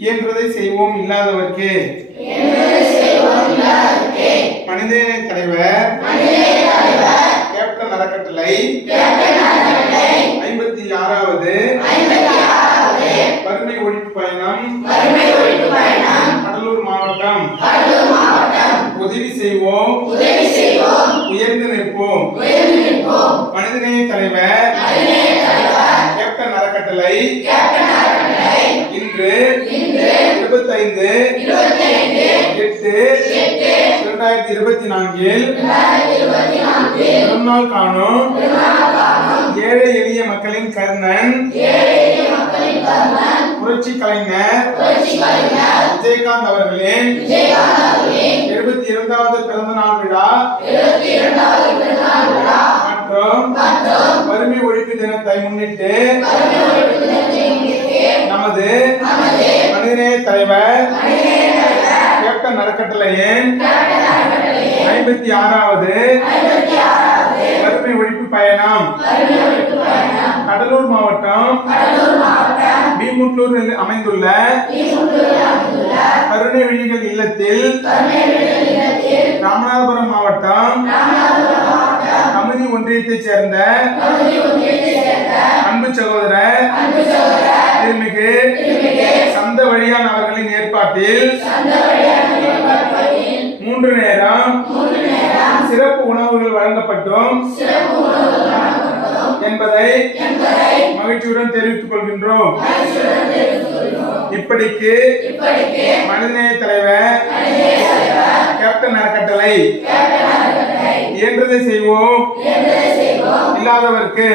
இயன்றதை செய்வோம் இல்லாதவர்க்கு. மனிதநேய தலைவர். கேப்டன் அறக்கட்டளை. ஐம்பத்தி ஆறாவது வறுமை ஒழிப்பு பயணம். கடலூர் மாவட்டம். உதவி செய்வோம். உயர்ந்து நிற்போம். மனிதநேய தலைவர். கேப்டன் அறக்கட்டளை. இன்று இருபத்தைந்து எட்டு இரண்டாயிரத்தி இருபத்தி நான்கில் பிறந்தநாள் காணும் ஏழை எளிய மக்களின் கர்ணன் புரட்சி கலைஞர் விஜயகாந்த் அவர்களின் எழுபத்தி இரண்டாவது பிறந்த நாள் விழா மற்றும் வறுமை ஒழிப்பு தினத்தை முன்னிட்டு நமது மனிதநேய தலைவர் கேப்டன் அறக்கட்டளையின் ஐம்பத்தி ஆறாவது வறுமை ஒழிப்பு பயணம். கடலூர் மாவட்டம் பீமுட்டூர் அமைந்துள்ள கருணை விழிகள் இல்லத்தில் ராமநாதபுரம் மாவட்டம் கமிதி ஒன்றியத்தைச் சேர்ந்த அன்பு சகோதரர் அவர்களின் மூன்று நேரம் சிறப்பு உணவுகள் வழங்கப்பட்டோம் என்பதை மகிழ்ச்சியுடன் தெரிவித்துக் கொள்கின்றோம். இப்படிக்கு மனிதநேய தலைவர் கேப்டன் அறக்கட்டளை இயன்றதை செய்வோம். இல்லாதவர்க்கு